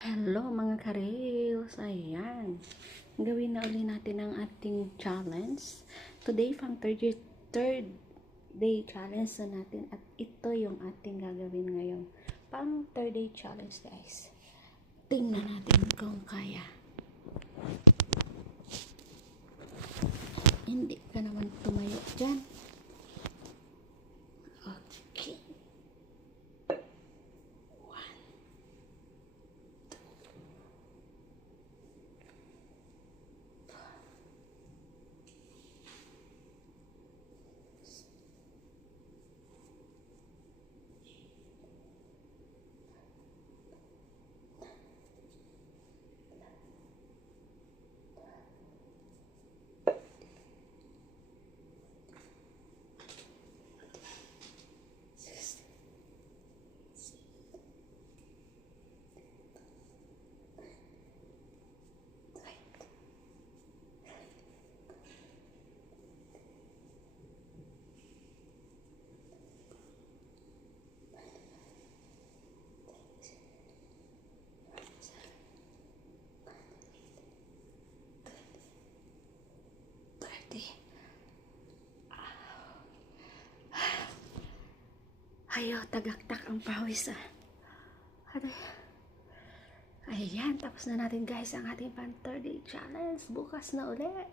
Hello mga ka-reels! Ayan. Gawin na ulit natin ang ating challenge. Today, pang third day challenge na natin. At ito yung ating gagawin ngayon. Pang third day challenge, guys. Tingnan natin kung kaya. Hindi ka naman tumayo dyan. Okay. Ayo, tagaktak ang pawis Ayan, tapos na natin guys ang ating pang 3 day challenge. Bukas na ulit.